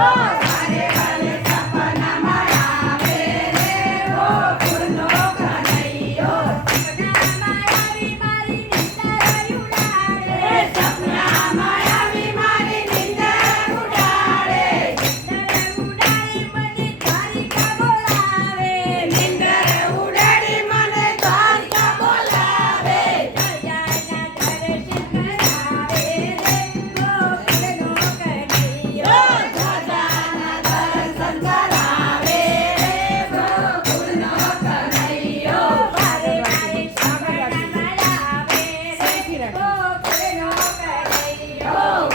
Come on. হোক